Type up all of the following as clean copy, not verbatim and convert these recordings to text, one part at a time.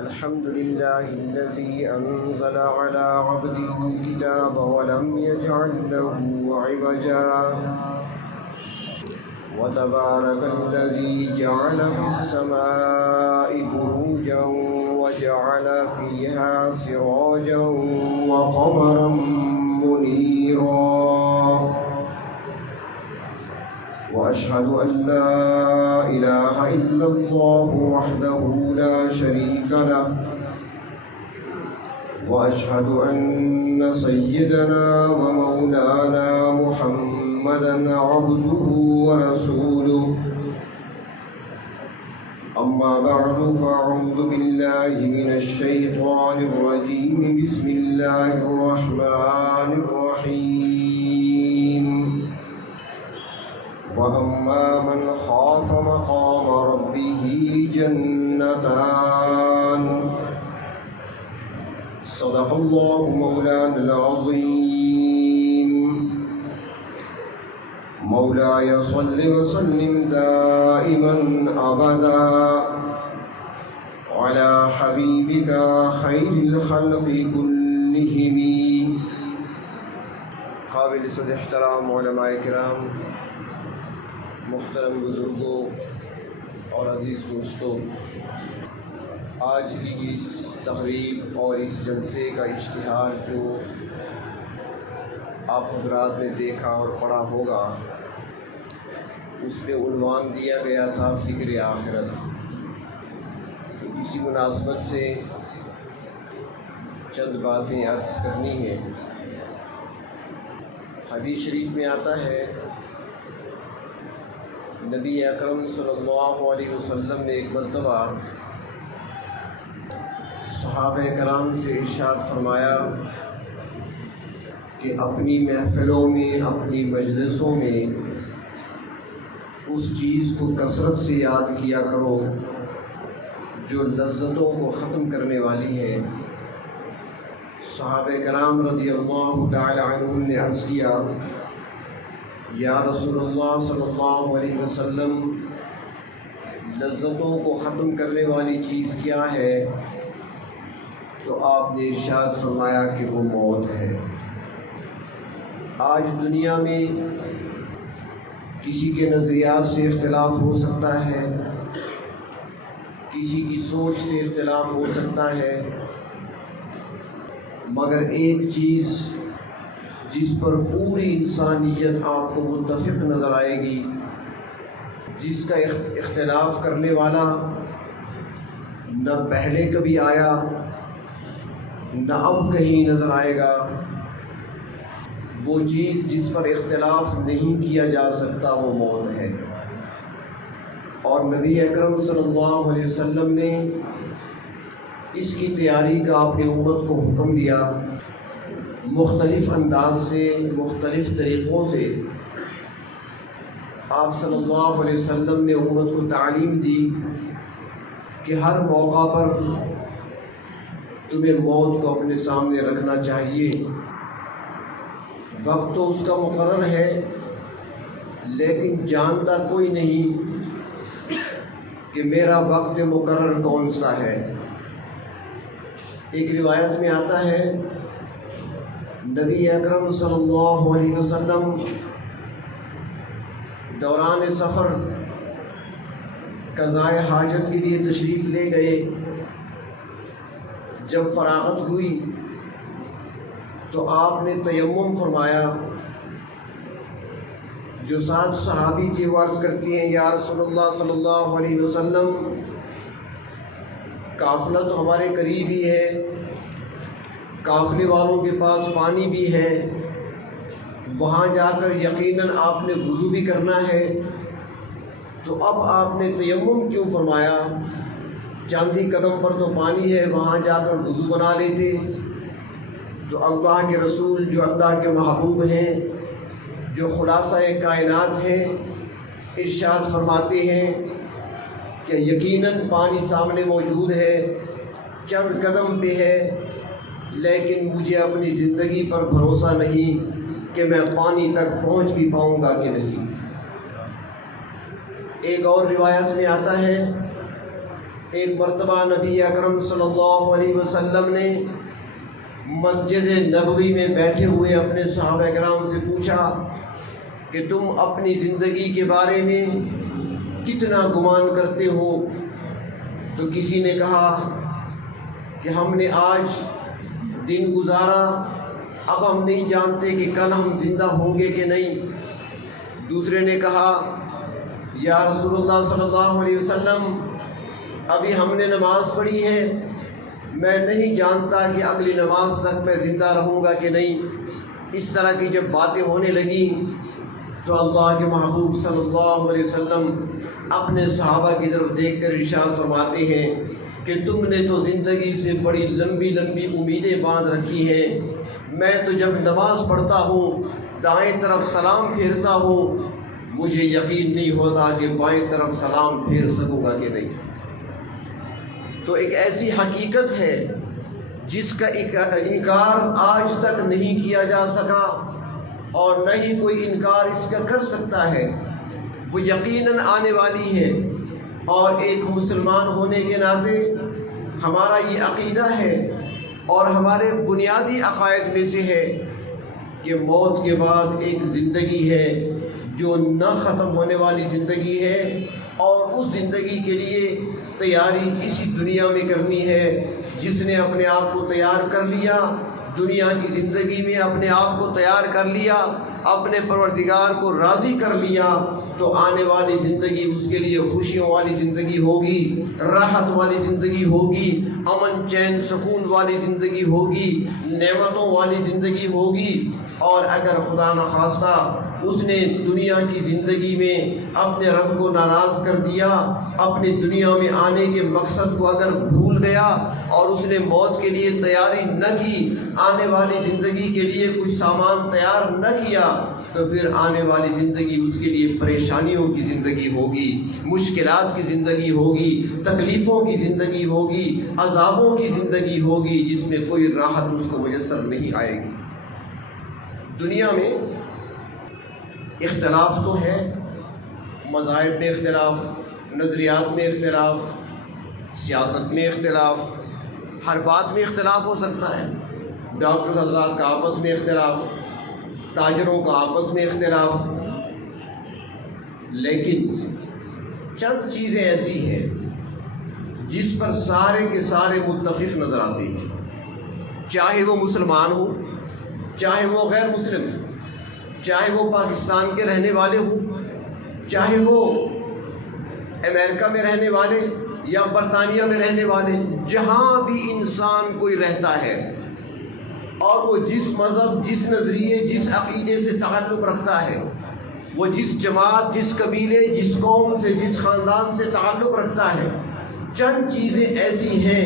الحمد لله الذي أنزل على عبده الكتاب ولم يجعل له عوجا وتبارك الذي جعل في السماء بروجا وجعل فيها سراجا وقمرا منيرا وأشهد أن لا إله إلا الله وحده لا شريك له وأشهد أن سيدنا ومولانا محمدا عبده ورسوله أما بعد فأعوذ بالله من الشيطان الرجيم بسم الله الرحمن الرحيم وأما من خاف مقام ربه جنتان صدق الله مولانا العظيم مولاي صل وسلم دائما أبدا على حبيبك خير الخلق كلهم قابل صد احترام علماء کرام، محترم بزرگوں اور عزیز دوستوں، آج کی اس تقریب اور اس جلسے کا اشتہار جو آپ حضرات نے دیکھا اور پڑھا ہوگا، اس پہ عنوان دیا گیا تھا فکر آخرت۔ تو اسی مناسبت سے چند باتیں عرض کرنی ہیں۔ حدیث شریف میں آتا ہے، نبی اکرم صلی اللہ علیہ وسلم نے ایک مرتبہ صحابہ کرام سے ارشاد فرمایا کہ اپنی محفلوں میں، اپنی مجلسوں میں اس چیز کو کثرت سے یاد کیا کرو جو لذتوں کو ختم کرنے والی ہے۔ صحابہ کرام رضی اللہ تعالی عنہم نے عرض کیا، یا رسول اللہ صلی اللہ علیہ وسلم، لذتوں کو ختم کرنے والی چیز کیا ہے؟ تو آپ نے ارشاد فرمایا کہ وہ موت ہے۔ آج دنیا میں کسی کے نظریات سے اختلاف ہو سکتا ہے، کسی کی سوچ سے اختلاف ہو سکتا ہے، مگر ایک چیز جس پر پوری انسانیت آپ کو متفق نظر آئے گی، جس کا اختلاف کرنے والا نہ پہلے کبھی آیا نہ اب کہیں نظر آئے گا، وہ چیز جس پر اختلاف نہیں کیا جا سکتا وہ موت ہے۔ اور نبی اکرم صلی اللہ علیہ وسلم نے اس کی تیاری کا اپنی امت کو حکم دیا، مختلف انداز سے، مختلف طریقوں سے آپ صلی اللہ علیہ وسلم نے امت کو تعلیم دی کہ ہر موقع پر تمہیں موت کو اپنے سامنے رکھنا چاہیے۔ وقت تو اس کا مقرر ہے، لیکن جانتا کوئی نہیں کہ میرا وقت مقرر کون سا ہے۔ ایک روایت میں آتا ہے، نبی اکرم صلی اللہ علیہ وسلم دوران سفر قضائے حاجت کے لیے تشریف لے گئے۔ جب فراغت ہوئی تو آپ نے تیمم فرمایا۔ جو ساتھ صحابی تھے وہ عرض کرتی ہیں، یا رسول اللہ صلی اللہ علیہ وسلم، قافلہ تو ہمارے قریب ہی ہے، قافلے والوں کے پاس پانی بھی ہے، وہاں جا کر یقیناً آپ نے وضو بھی کرنا ہے، تو اب آپ نے تیمم کیوں فرمایا؟ چند ہی قدم پر تو پانی ہے، وہاں جا کر وضو بنا لیتے۔ تو اللہ کے رسول جو اللہ کے محبوب ہیں، جو خلاصہ کائنات ہیں، ارشاد فرماتے ہیں کہ یقیناً پانی سامنے موجود ہے، چند قدم پہ ہے، لیکن مجھے اپنی زندگی پر بھروسہ نہیں کہ میں پانی تک پہنچ بھی پاؤں گا کہ نہیں۔ ایک اور روایت میں آتا ہے ایک مرتبہ نبی اکرم صلی اللہ علیہ وسلم نے مسجد نبوی میں بیٹھے ہوئے اپنے صحابہ کرام سے پوچھا کہ تم اپنی زندگی کے بارے میں کتنا گمان کرتے ہو؟ تو کسی نے کہا کہ ہم نے آج دن گزارا، اب ہم نہیں جانتے کہ کل ہم زندہ ہوں گے کہ نہیں۔ دوسرے نے کہا یا رسول اللہ صلی اللہ علیہ وسلم، ابھی ہم نے نماز پڑھی ہے، میں نہیں جانتا کہ اگلی نماز تک میں زندہ رہوں گا کہ نہیں۔ اس طرح کی جب باتیں ہونے لگیں تو اللہ کے محبوب صلی اللہ علیہ وسلم اپنے صحابہ کی طرف دیکھ کر ارشاد فرماتے ہیں کہ تم نے تو زندگی سے بڑی لمبی لمبی امیدیں باندھ رکھی ہیں، میں تو جب نماز پڑھتا ہوں دائیں طرف سلام پھیرتا ہوں، مجھے یقین نہیں ہوتا کہ بائیں طرف سلام پھیر سکوں گا کہ نہیں۔ تو ایک ایسی حقیقت ہے جس کا انکار آج تک نہیں کیا جا سکا اور نہ ہی کوئی انکار اس کا کر سکتا ہے، وہ یقیناً آنے والی ہے۔ اور ایک مسلمان ہونے کے ناطے ہمارا یہ عقیدہ ہے اور ہمارے بنیادی عقائد میں سے ہے کہ موت کے بعد ایک زندگی ہے جو نہ ختم ہونے والی زندگی ہے، اور اس زندگی کے لیے تیاری اسی دنیا میں کرنی ہے۔ جس نے اپنے آپ کو تیار کر لیا، دنیا کی زندگی میں اپنے آپ کو تیار کر لیا، اپنے پروردگار کو راضی کر لیا، تو آنے والی زندگی اس کے لیے خوشیوں والی زندگی ہوگی، راحت والی زندگی ہوگی، امن چین سکون والی زندگی ہوگی، نعمتوں والی زندگی ہوگی۔ اور اگر خدا نخواستہ اس نے دنیا کی زندگی میں اپنے رب کو ناراض کر دیا، اپنی دنیا میں آنے کے مقصد کو اگر بھول گیا اور اس نے موت کے لیے تیاری نہ کی، آنے والی زندگی کے لیے کچھ سامان تیار نہ کیا، تو پھر آنے والی زندگی اس کے لیے پریشانیوں کی زندگی ہوگی، مشکلات کی زندگی ہوگی، تکلیفوں کی زندگی ہوگی، عذابوں کی زندگی ہوگی، جس میں کوئی راحت اس کو میسر نہیں آئے گی۔ دنیا میں اختلاف تو ہے، مذاہب میں اختلاف، نظریات میں اختلاف، سیاست میں اختلاف، ہر بات میں اختلاف ہو سکتا ہے۔ ڈاکٹر حضرات کا آپس میں اختلاف، تاجروں کا آپس میں اختلاف، لیکن چند چیزیں ایسی ہیں جس پر سارے کے سارے متفق نظر آتے ہیں، چاہے وہ مسلمان ہوں، چاہے وہ غیر مسلم، چاہے وہ پاکستان کے رہنے والے ہوں، چاہے وہ امریکہ میں رہنے والے یا برطانیہ میں رہنے والے، جہاں بھی انسان کوئی رہتا ہے اور وہ جس مذہب، جس نظریے، جس عقیدے سے تعلق رکھتا ہے، وہ جس جماعت، جس قبیلے، جس قوم سے، جس خاندان سے تعلق رکھتا ہے، چند چیزیں ایسی ہیں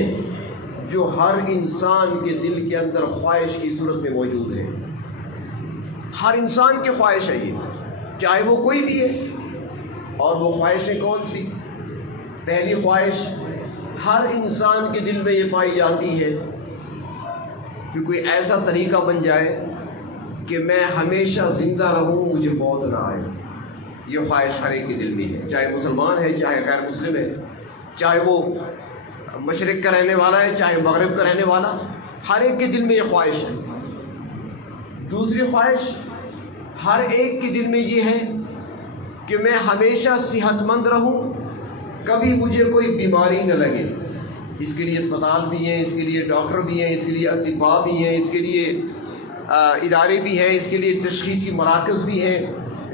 جو ہر انسان کے دل کے اندر خواہش کی صورت میں موجود ہے۔ ہر انسان کی خواہش ہے یہ، چاہے وہ کوئی بھی ہے۔ اور وہ خواہشیں کون سی؟ پہلی خواہش ہر انسان کے دل میں یہ پائی جاتی ہے کہ کوئی ایسا طریقہ بن جائے کہ میں ہمیشہ زندہ رہوں، مجھے موت نہ آئے۔ یہ خواہش ہر ایک کے دل میں ہے، چاہے مسلمان ہے، چاہے غیر مسلم ہے، چاہے وہ مشرق کا رہنے والا ہے، چاہے مغرب کا رہنے والا، ہر ایک کے دل میں یہ خواہش ہے۔ دوسری خواہش ہر ایک کے دل میں یہ ہے کہ میں ہمیشہ صحت مند رہوں، کبھی مجھے کوئی بیماری نہ لگے۔ اس کے لیے اسپتال بھی ہیں، اس کے لیے ڈاکٹر بھی ہیں، اس کے لیے اطباء بھی ہیں، اس کے لیے ادارے بھی ہیں، اس کے لیے تشخیصی مراکز بھی ہیں،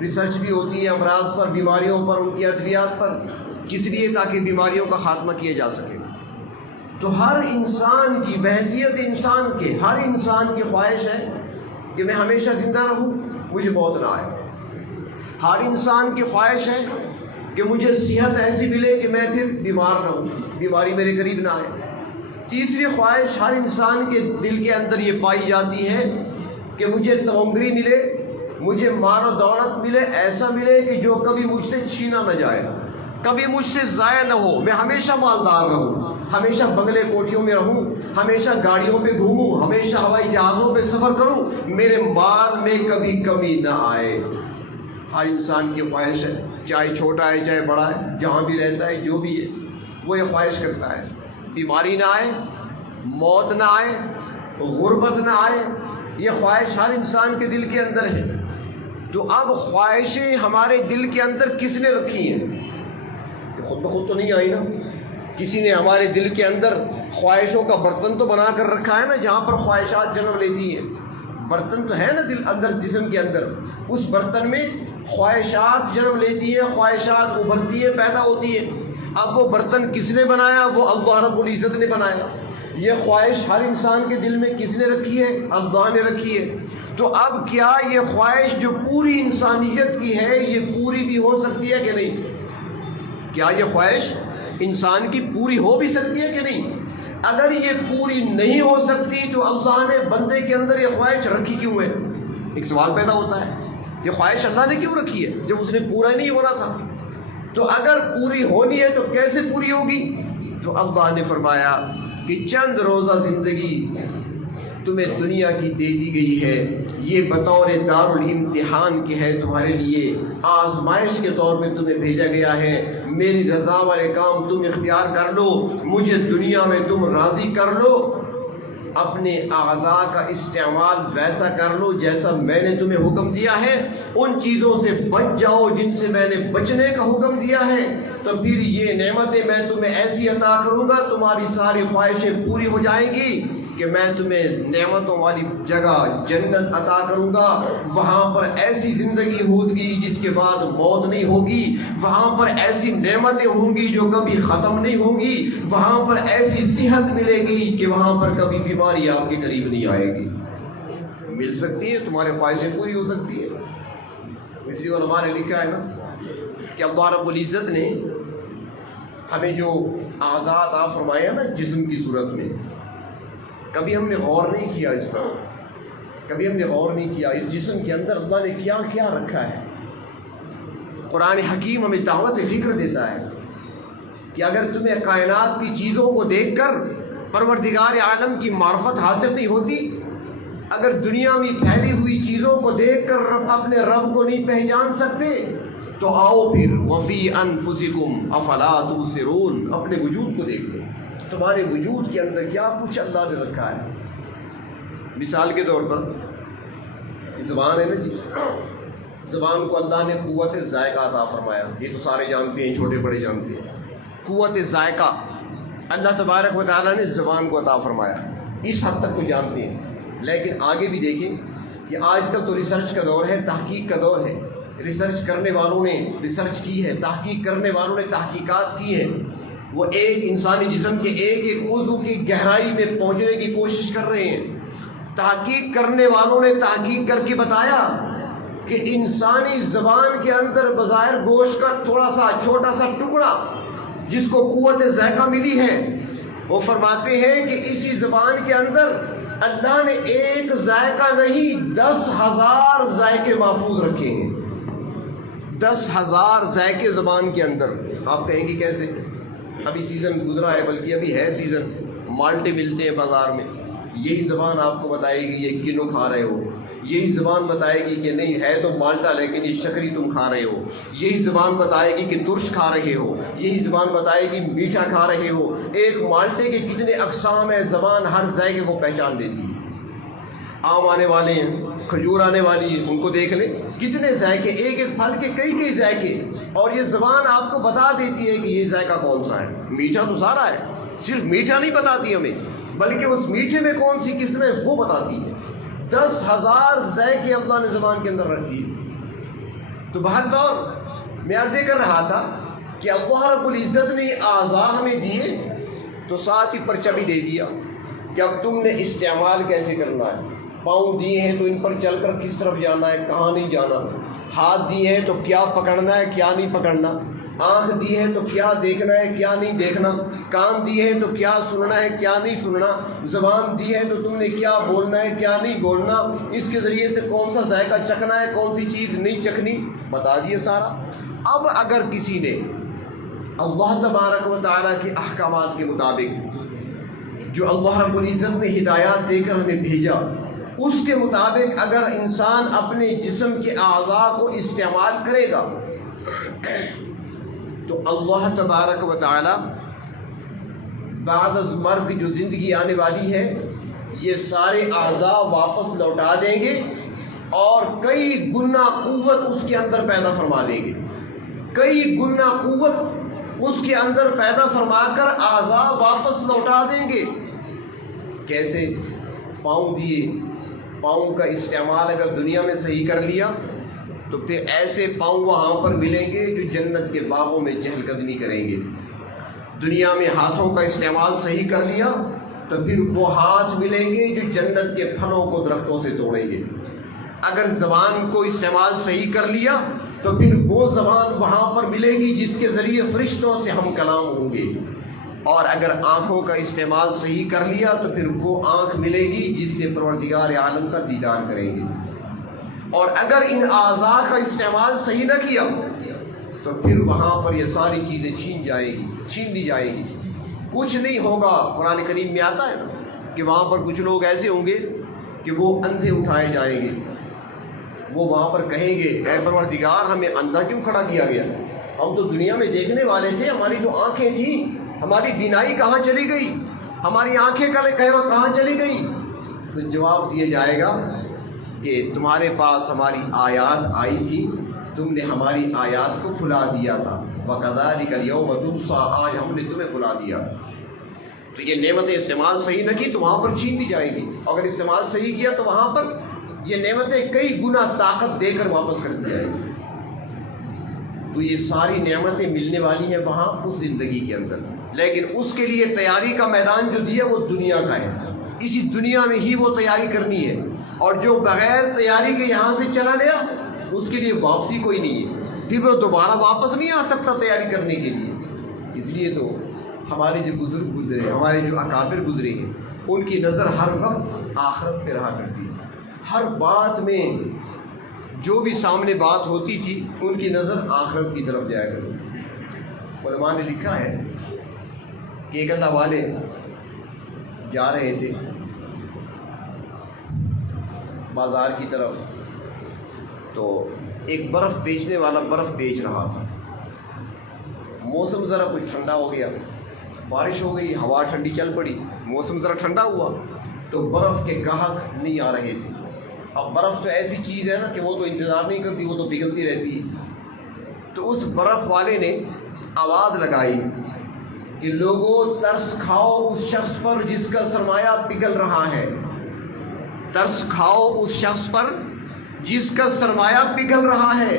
ریسرچ بھی ہوتی ہے امراض پر، بیماریوں پر، ان کی ادویات پر، کس لیے؟ تاکہ بیماریوں کا خاتمہ کیا جا سکے۔ تو ہر انسان کی بحیثیت انسان کے، ہر انسان کی خواہش ہے کہ میں ہمیشہ زندہ رہوں، مجھے موت نہ آئے۔ ہر انسان کی خواہش ہے کہ مجھے صحت ایسی ملے کہ میں پھر بیمار نہ ہوں، بیماری میرے قریب نہ آئے۔ تیسری خواہش ہر انسان کے دل کے اندر یہ پائی جاتی ہے کہ مجھے تمغری ملے، مجھے مال و دولت ملے، ایسا ملے کہ جو کبھی مجھ سے چھینا نہ جائے، کبھی مجھ سے ضائع نہ ہو، میں ہمیشہ مالدار رہوں، ہمیشہ بنگلے کوٹھیوں میں رہوں، ہمیشہ گاڑیوں پہ گھوموں، ہمیشہ ہوائی جہازوں پہ سفر کروں، میرے مال میں کبھی کمی نہ آئے۔ ہر انسان کی خواہش ہے، چاہے چھوٹا ہے چاہے بڑا ہے، جہاں بھی رہتا ہے، جو بھی ہے۔ وہ یہ خواہش کرتا ہے بیماری نہ آئے، موت نہ آئے، غربت نہ آئے، یہ خواہش ہر انسان کے دل کے اندر ہے۔ تو اب خواہشیں ہمارے دل کے اندر کس نے رکھی ہیں؟ یہ خود بخود تو نہیں آئی نا، کسی نے ہمارے دل کے اندر خواہشوں کا برتن تو بنا کر رکھا ہے نا، جہاں پر خواہشات جنم لیتی ہیں۔ برتن تو ہے نا دل اندر، جسم کے اندر، اس برتن میں خواہشات جنم لیتی ہیں، خواہشات ابھرتی ہیں، پیدا ہوتی ہیں۔ اب وہ برتن کس نے بنایا؟ وہ اللہ رب العزت نے بنایا۔ یہ خواہش ہر انسان کے دل میں کس نے رکھی ہے؟ اللہ نے رکھی ہے۔ تو اب کیا یہ خواہش جو پوری انسانیت کی ہے یہ پوری بھی ہو سکتی ہے کہ نہیں؟ کیا یہ خواہش انسان کی پوری ہو بھی سکتی ہے کہ نہیں؟ اگر یہ پوری نہیں ہو سکتی تو اللہ نے بندے کے اندر یہ خواہش رکھی کیوں ہے؟ ایک سوال پیدا ہوتا ہے، یہ خواہش اللہ نے کیوں رکھی ہے جب اس نے پورا ہی نہیں ہونا تھا؟ تو اگر پوری ہونی ہے تو کیسے پوری ہوگی؟ تو اللہ نے فرمایا کہ چند روزہ زندگی تمہیں دنیا کی دے دی گئی ہے، یہ بطور دارالامتحان کے ہے، تمہارے لیے آزمائش کے طور پہ تمہیں بھیجا گیا ہے۔ میری رضا والے کام تم اختیار کر لو، مجھے دنیا میں تم راضی کر لو، اپنے اعضاء کا استعمال ویسا کر لو جیسا میں نے تمہیں حکم دیا ہے، ان چیزوں سے بچ جاؤ جن سے میں نے بچنے کا حکم دیا ہے، تو پھر یہ نعمتیں میں تمہیں ایسی عطا کروں گا، تمہاری ساری خواہشیں پوری ہو جائیں گی کہ میں تمہیں نعمتوں والی جگہ جنت عطا کروں گا۔ وہاں پر ایسی زندگی ہوگی جس کے بعد موت نہیں ہوگی، وہاں پر ایسی نعمتیں ہوں گی جو کبھی ختم نہیں ہوں گی، وہاں پر ایسی صحت ملے گی کہ وہاں پر کبھی بیماری آپ کے قریب نہیں آئے گی۔ مل سکتی ہے، تمہاری خواہشیں پوری ہو سکتی ہے۔ اس لیے علماء نے لکھا ہے نا کہ اللہ رب العزت نے ہمیں جو اعضاء عطا فرمایا نا جسم کی صورت میں، کبھی ہم نے غور نہیں کیا اس پر، کبھی ہم نے غور نہیں کیا اس جسم کے اندر اللہ نے کیا کیا رکھا ہے۔ قرآن حکیم ہمیں دعوت فکر دیتا ہے کہ اگر تمہیں کائنات کی چیزوں کو دیکھ کر پروردگار عالم کی معرفت حاصل نہیں ہوتی، اگر دنیا میں پھیلی ہوئی چیزوں کو دیکھ کر اپنے رب کو نہیں پہچان سکتے، تو آؤ پھر وفی انفسکم افلا تبصرون، اپنے وجود کو دیکھ لو، تمہارے وجود کے اندر کیا کچھ اللہ نے رکھا ہے۔ مثال کے طور پر زبان ہے نا جی، زبان کو اللہ نے قوت ذائقہ عطا فرمایا، یہ تو سارے جانتے ہیں، چھوٹے بڑے جانتے ہیں۔ قوت ذائقہ اللہ تبارک و تعالیٰ نے زبان کو عطا فرمایا، اس حد تک تو جانتے ہیں، لیکن آگے بھی دیکھیں کہ آج کل تو ریسرچ کا دور ہے، تحقیق کا دور ہے، ریسرچ کرنے والوں نے ریسرچ کی ہے، تحقیق کرنے والوں نے تحقیقات کی ہیں، وہ ایک انسانی جسم کے ایک ایک عضو کی گہرائی میں پہنچنے کی کوشش کر رہے ہیں۔ تحقیق کرنے والوں نے تحقیق کر کے بتایا کہ انسانی زبان کے اندر بظاہر گوشت کا تھوڑا سا چھوٹا سا ٹکڑا جس کو قوت ذائقہ ملی ہے، وہ فرماتے ہیں کہ اسی زبان کے اندر اللہ نے ایک ذائقہ نہیں 10,000 ذائقے محفوظ رکھے ہیں۔ 10,000 ذائقے زبان کے اندر۔ آپ کہیں گے کیسے؟ ابھی سیزن گزرا ہے، بلکہ ابھی ہے سیزن، مالٹے ملتے ہیں بازار میں، یہی زبان آپ کو بتائے گی یہ کنو کھا رہے ہو، یہی زبان بتائے گی کہ نہیں ہے تو مالٹا لیکن یہ شکری تم کھا رہے ہو، یہی زبان بتائے گی کہ ترش کھا رہے ہو، یہی زبان بتائے گی میٹھا کھا رہے ہو۔ ایک مالٹے کے کتنے اقسام ہیں، زبان ہر ذائقے کو پہچان دیتی ہے۔ آم آنے والے ہیں، کھجور آنے والی ہے، ان کو دیکھ لیں کتنے ذائقے، ایک ایک پھل کے کئی کئی ذائقے، اور یہ زبان آپ کو بتا دیتی ہے کہ یہ ذائقہ کون سا ہے۔ میٹھا تو سارا ہے، صرف میٹھا نہیں بتاتی ہمیں، بلکہ اس میٹھے میں کون سی قسم ہے وہ بتاتی ہے۔ 10,000 ذائقے اللہ نے زبان کے اندر رکھ دیے۔ تو بہرحال میں عرض کر رہا تھا کہ اللہ رب العزت نے اعضاء ہمیں دیے تو ساتھ ہی پرچہ بھی دے دیا کہ اب تم نے استعمال کیسے کرنا ہے۔ پاؤں دیے ہیں تو ان پر چل کر کس طرف جانا ہے، کہاں نہیں جانا۔ ہاتھ دیے ہیں تو کیا پکڑنا ہے، کیا نہیں پکڑنا۔ آنکھ دی ہے تو کیا دیکھنا ہے، کیا نہیں دیکھنا۔ کان دی ہے تو کیا سننا ہے، کیا نہیں سننا۔ زبان دی ہے تو تم نے کیا بولنا ہے، کیا نہیں بولنا۔ اس کے ذریعے سے کون سا ذائقہ چکھنا ہے، کون سی چیز نہیں چکھنی، بتا دیے سارا۔ اب اگر کسی نے اللہ تبارک و تعالیٰ کے احکامات کے مطابق جو اللہ رب العزت نے ہدایات دے کر ہمیں بھیجا، اس کے مطابق اگر انسان اپنے جسم کے اعضاء کو استعمال کرے گا تو اللہ تبارک و تعالی بعد از مرگ جو زندگی آنے والی ہے یہ سارے اعضاء واپس لوٹا دیں گے اور کئی گنا قوت اس کے اندر پیدا فرما دیں گے، کئی گنا قوت اس کے اندر پیدا فرما کر اعضاء واپس لوٹا دیں گے۔ کیسے؟ پاؤں دیے، پاؤں کا استعمال اگر دنیا میں صحیح کر لیا تو پھر ایسے پاؤں وہاں پر ملیں گے جو جنت کے باغوں میں چہل قدمی کریں گے۔ دنیا میں ہاتھوں کا استعمال صحیح کر لیا تو پھر وہ ہاتھ ملیں گے جو جنت کے پھلوں کو درختوں سے توڑیں گے۔ اگر زبان کو استعمال صحیح کر لیا تو پھر وہ زبان وہاں پر ملے گی جس کے ذریعے فرشتوں سے ہم کلام ہوں گے۔ اور اگر آنکھوں کا استعمال صحیح کر لیا تو پھر وہ آنکھ ملے گی جس سے پروردگار عالم کا دیدار کریں گے۔ اور اگر ان اعضاء کا استعمال صحیح نہ کیا تو پھر وہاں پر یہ ساری چیزیں چھین لی جائے گی، کچھ نہیں ہوگا۔ قرآن کریم میں آتا ہے کہ وہاں پر کچھ لوگ ایسے ہوں گے کہ وہ اندھے اٹھائے جائیں گے، وہ وہاں پر کہیں گے اے پروردگار ہمیں اندھا کیوں کھڑا کیا گیا؟ ہم تو دنیا میں دیکھنے والے تھے، ہماری جو آنکھیں تھیں، ہماری بینائی کہاں چلی گئی؟ ہماری آنکھیں کہاں چلی گئی؟ تو جواب دیا جائے گا کہ تمہارے پاس ہماری آیات آئی تھی، تم نے ہماری آیات کو بھلا دیا تھا، وَكَذَلِكَ الْيَوْمَ تُنسَىٰ، آج ہم نے تمہیں بھلا دیا۔ تو یہ نعمتیں استعمال صحیح نہ کی تو وہاں پر چھین لی جائے گی، اگر استعمال صحیح کیا تو وہاں پر یہ نعمتیں کئی گنا طاقت دے کر واپس کر دی جائے گی۔ تو یہ ساری نعمتیں ملنے والی ہیں وہاں اس زندگی کے اندر، لیکن اس کے لیے تیاری کا میدان جو دیا وہ دنیا کا ہے، اسی دنیا میں ہی وہ تیاری کرنی ہے۔ اور جو بغیر تیاری کے یہاں سے چلا گیا اس کے لیے واپسی کوئی نہیں ہے، پھر وہ دوبارہ واپس نہیں آ سکتا تیاری کرنے کے لیے۔ اس لیے تو ہمارے جو بزرگ گزرے، ہمارے جو اکابر گزرے ہیں، ان کی نظر ہر وقت آخرت پہ رہا کرتی تھی۔ ہر بات میں جو بھی سامنے بات ہوتی تھی ان کی نظر آخرت کی طرف جایا کرتی تھی۔ علماء نے لکھا ہے کہ ایک اللہ والے جا رہے تھے بازار کی طرف، تو ایک برف بیچنے والا برف بیچ رہا تھا۔ موسم ذرا کچھ ٹھنڈا ہو گیا، بارش ہو گئی، ہوا ٹھنڈی چل پڑی، موسم ذرا ٹھنڈا ہوا تو برف کے گاہک نہیں آ رہے تھے۔ اب برف تو ایسی چیز ہے نا کہ وہ تو انتظار نہیں کرتی، وہ تو پگھلتی رہتی ہے۔ تو اس برف والے نے آواز لگائی کہ لوگوں ترس کھاؤ اس شخص پر جس کا سرمایہ پگھل رہا ہے، ترس کھاؤ اس شخص پر جس کا سرمایہ پگھل رہا ہے۔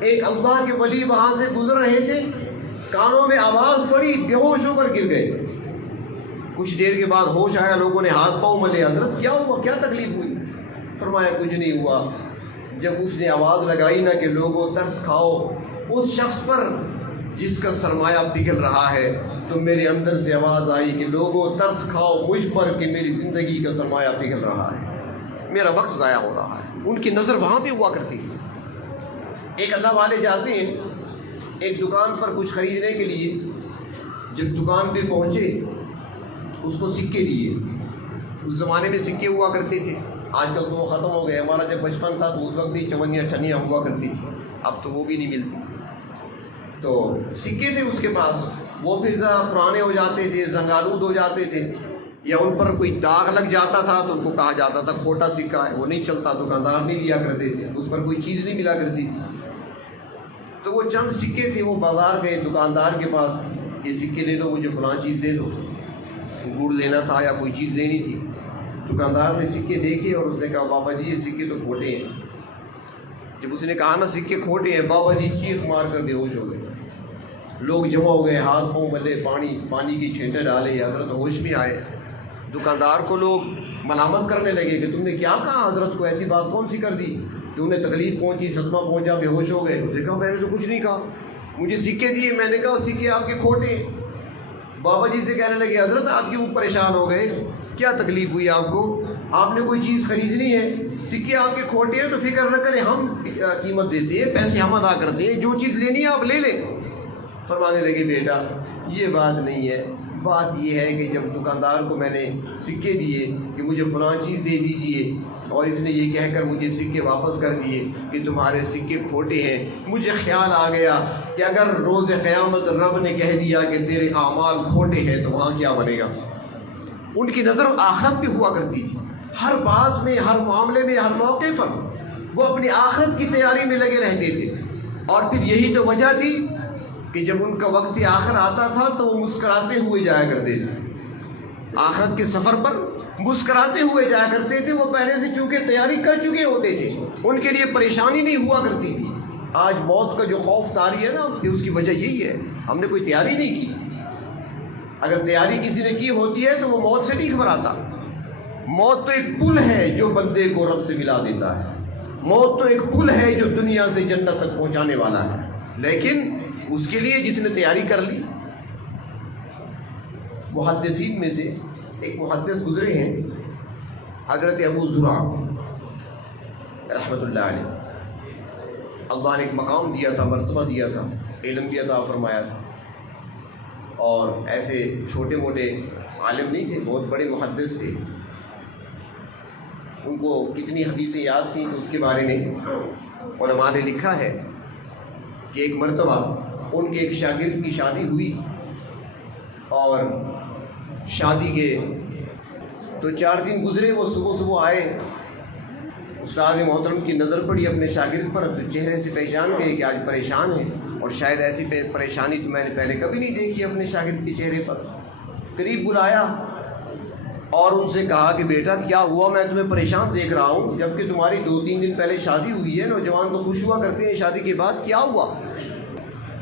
ایک اللہ کے ولی وہاں سے گزر رہے تھے، کانوں میں آواز پڑی، بے ہوش ہو کر گر گئے۔ کچھ دیر کے بعد ہوش آیا، لوگوں نے ہاتھ پاؤں ملے، حضرت کیا ہوا، کیا تکلیف ہوئی؟ فرمایا کچھ نہیں ہوا۔ جب اس نے آواز لگائی نا کہ لوگوں ترس کھاؤ اس شخص پر جس کا سرمایہ پگھل رہا ہے، تو میرے اندر سے آواز آئی کہ لوگوں ترس کھاؤ مجھ پر کہ میری زندگی کا سرمایہ پگھل رہا ہے، میرا وقت ضائع ہو رہا ہے۔ ان کی نظر وہاں پہ ہوا کرتی تھی۔ ایک اللہ والے جاتے ہیں ایک دکان پر کچھ خریدنے کے لیے، جب دکان پہ پہنچے اس کو سکے دیے۔ اس زمانے میں سکے ہوا کرتے تھے، آج کل تو وہ ختم ہو گئے۔ ہمارا جب بچپن تھا تو اس وقت بھی چونیاں ٹھنیاں ہوا کرتی تھی، اب تو وہ بھی نہیں ملتی۔ تو سکے تھے اس کے پاس، وہ پھر ذرا پرانے ہو جاتے تھے، زنگالود ہو جاتے تھے، یا ان پر کوئی داغ لگ جاتا تھا تو ان کو کہا جاتا تھا کھوٹا سکہ ہے، وہ نہیں چلتا، دکاندار نہیں لیا کرتے تھے، اس پر کوئی چیز نہیں ملا کرتی تھی۔ تو وہ چند سکے تھے، وہ بازار گئے دکاندار کے پاس، یہ سکے لے لو، مجھے فلاں چیز دے دو، گڑ لینا تھا یا کوئی چیز لینی تھی۔ دکاندار نے سکے دیکھے اور اس نے کہا بابا جی یہ سکے تو کھوٹے ہیں۔ جب اس نے کہا نا سکے کھوٹے ہیں، بابا جی چیخ مار کر بے ہوش ہو گئے۔ لوگ جمع ہو گئے، ہاتھ پاؤں ملے، پانی کی چھینٹیں ڈالے، حضرت ہوش میں آئے۔ دکاندار کو لوگ ملامت کرنے لگے کہ تم نے کیا کہا حضرت کو، ایسی بات کون سی کر دی کہ انہیں تکلیف پہنچی، صدمہ پہنچا، بے ہوش ہو گئے۔ اس نے کہا میں نے تو کچھ نہیں کہا، مجھے سکے دیے، میں نے کہا سکے آپ کے کھوٹے۔ بابا جی سے کہنے لگے حضرت آپ کیوں پریشان ہو گئے، کیا تکلیف ہوئی آپ کو، آپ نے کوئی چیز خریدنی ہے، سکے آپ کے کھوٹے ہیں تو فکر نہ کریں، ہم قیمت دیتے ہیں، پیسے ہم ادا کرتے ہیں، جو چیز لینی ہے آپ لے لیں۔ فرمانے لگے بیٹا یہ بات نہیں ہے، بات یہ ہے کہ جب دکاندار کو میں نے سکے دیے کہ مجھے فلاں چیز دے دیجئے اور اس نے یہ کہہ کر مجھے سکے واپس کر دیے کہ تمہارے سکے کھوٹے ہیں، مجھے خیال آ گیا کہ اگر روز قیامت رب نے کہہ دیا کہ تیرے اعمال کھوٹے ہیں تو وہاں کیا بنے گا۔ ان کی نظر آخرت پہ ہوا کرتی تھی، ہر بات میں، ہر معاملے میں، ہر موقع پر وہ اپنی آخرت کی تیاری میں لگے رہتے تھے۔ اور پھر یہی تو وجہ تھی کہ جب ان کا وقت آخر آتا تھا تو وہ مسکراتے ہوئے جایا کرتے تھے، آخرت کے سفر پر مسکراتے ہوئے جایا کرتے تھے۔ وہ پہلے سے چونکہ تیاری کر چکے ہوتے تھے، ان کے لیے پریشانی نہیں ہوا کرتی تھی۔ آج موت کا جو خوف طاری ہے نا، اس کی وجہ یہی ہے، ہم نے کوئی تیاری نہیں کی۔ اگر تیاری کسی نے کی ہوتی ہے تو وہ موت سے نہیں گھبراتا۔ موت تو ایک پل ہے جو بندے کو رب سے ملا دیتا ہے، موت تو ایک پل ہے جو دنیا سے جنت تک پہنچانے والا ہے، لیکن اس کے لیے جس نے تیاری کر لی۔ محدثین میں سے ایک محدث گزرے ہیں، حضرت ابو زرع رحمۃ اللہ علیہ۔ اللہ نے ایک مقام دیا تھا، مرتبہ دیا تھا، علم بھی عطا فرمایا تھا، اور ایسے چھوٹے موٹے عالم نہیں تھے، بہت بڑے محدث تھے۔ ان کو کتنی حدیثیں یاد تھیں تو اس کے بارے میں علماء نے لکھا ہے کہ ایک مرتبہ ان کے ایک شاگرد کی شادی ہوئی، اور شادی کے تو 4 دن گزرے، وہ صبح صبح آئے، استاد محترم کی نظر پڑی اپنے شاگرد پر تو چہرے سے پہچان گئے کہ آج پریشان ہے، اور شاید ایسی پریشانی تو میں نے پہلے کبھی نہیں دیکھی اپنے شاگرد کے چہرے پر۔ قریب بلایا اور ان سے کہا کہ بیٹا کیا ہوا، میں تمہیں پریشان دیکھ رہا ہوں، جبکہ تمہاری 2-3 دن پہلے شادی ہوئی ہے، نوجوان تو خوش ہوا کرتے ہیں شادی کے بعد، کیا ہوا؟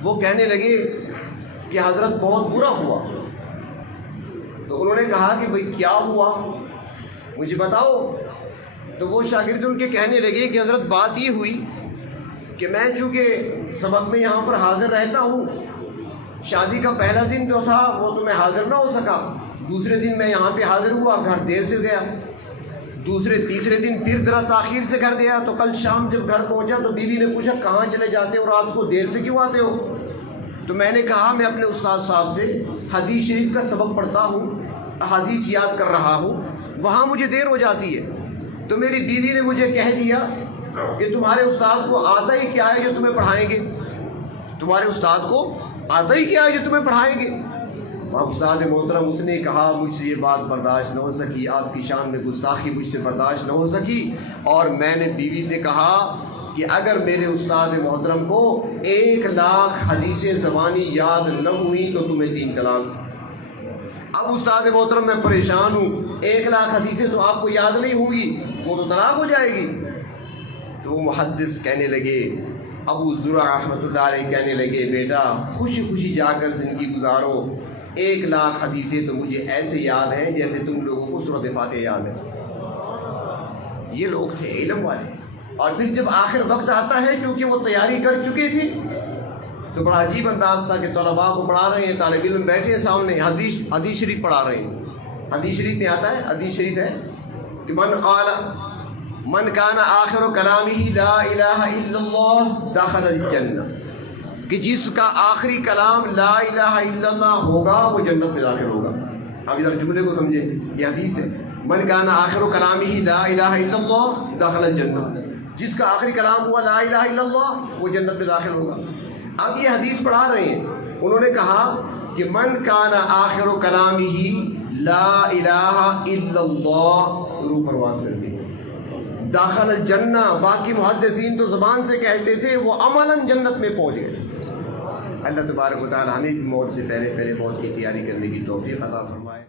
وہ کہنے لگے کہ حضرت بہت برا ہوا۔ تو انہوں نے کہا کہ بھئی کیا ہوا، مجھے بتاؤ۔ تو وہ شاگرد ان کے کہنے لگے کہ حضرت بات یہ ہوئی کہ میں چونکہ سبق میں یہاں پر حاضر رہتا ہوں، شادی کا پہلا دن جو تھا وہ تو میں حاضر نہ ہو سکا، دوسرے دن میں یہاں پہ حاضر ہوا، گھر دیر سے گیا، تیسرے دن پھر ذرا تاخیر سے گھر گیا، تو کل شام جب گھر پہنچا تو بیوی نے پوچھا کہاں چلے جاتے ہو، رات کو دیر سے کیوں آتے ہو؟ تو میں نے کہا میں اپنے استاد صاحب سے حدیث شریف کا سبق پڑھتا ہوں، احادیث یاد کر رہا ہوں، وہاں مجھے دیر ہو جاتی ہے۔ تو میری بیوی نے مجھے کہہ دیا کہ تمہارے استاد کو آتا ہی کیا ہے جو تمہیں پڑھائیں گے، تمہارے استاد کو آتا ہی کیا ہے جو تمہیں پڑھائیں گے۔ استاد محترم اس نے کہا مجھ سے یہ بات برداشت نہ ہو سکی، آپ کی شان میں گستاخی مجھ سے برداشت نہ ہو سکی، اور میں نے بیوی سے کہا کہ اگر میرے استاد محترم کو 1,00,000 حدیثیں زبانی یاد نہ ہوئی تو تمہیں 3 طلاق۔ اب استاد محترم میں پریشان ہوں، 1,00,000 حدیثیں تو آپ کو یاد نہیں ہوں گی، وہ تو طلاق ہو جائے گی۔ تو وہ محدث کہنے لگے، ابو زرع رحمۃ اللہ علیہ کہنے لگے بیٹا خوشی خوشی جا کر زندگی گزارو، 1,00,000 حدیثیں تو مجھے ایسے یاد ہیں جیسے تم لوگوں کو سورۃ فاتحہ یاد ہے۔ یہ لوگ تھے علم والے۔ اور پھر جب آخر وقت آتا ہے کیونکہ وہ تیاری کر چکے تھے، تو بڑا عجیب انداز تھا کہ طلباء کو پڑھا رہے ہیں، طالب علم بیٹھے ہیں سامنے، حدیث شریف پڑھا رہے ہیں۔ حدیث شریف میں آتا ہے، حدیث شریف ہے کہ من کان آخر کلامہ لا الہ الا اللہ دخل الجنہ، کہ جس کا آخری کلام لا الہ الا اللہ ہوگا وہ جنت میں داخل ہوگا۔ اب ادھر جملے کو سمجھیں، یہ حدیث ہے، من کان آخر کلامہ لا الہ الا اللہ دخل الجنہ، جس کا آخری کلام ہوا لا الہ الا اللہ وہ جنت میں داخل ہوگا۔ اب یہ حدیث پڑھا رہے ہیں، انہوں نے کہا کہ من کان آخر کلامہ لا الہ الا اللہ، روح پرواز کر دی، داخل الجنہ۔ باقی محدثین تو زبان سے کہتے تھے، وہ عملاً جنت میں پہنچ گئے۔ اللہ تبارک و تعالی ہمیں بھی موت سے پہلے موت کی تیاری کرنے کی توفیق عطا فرمائے۔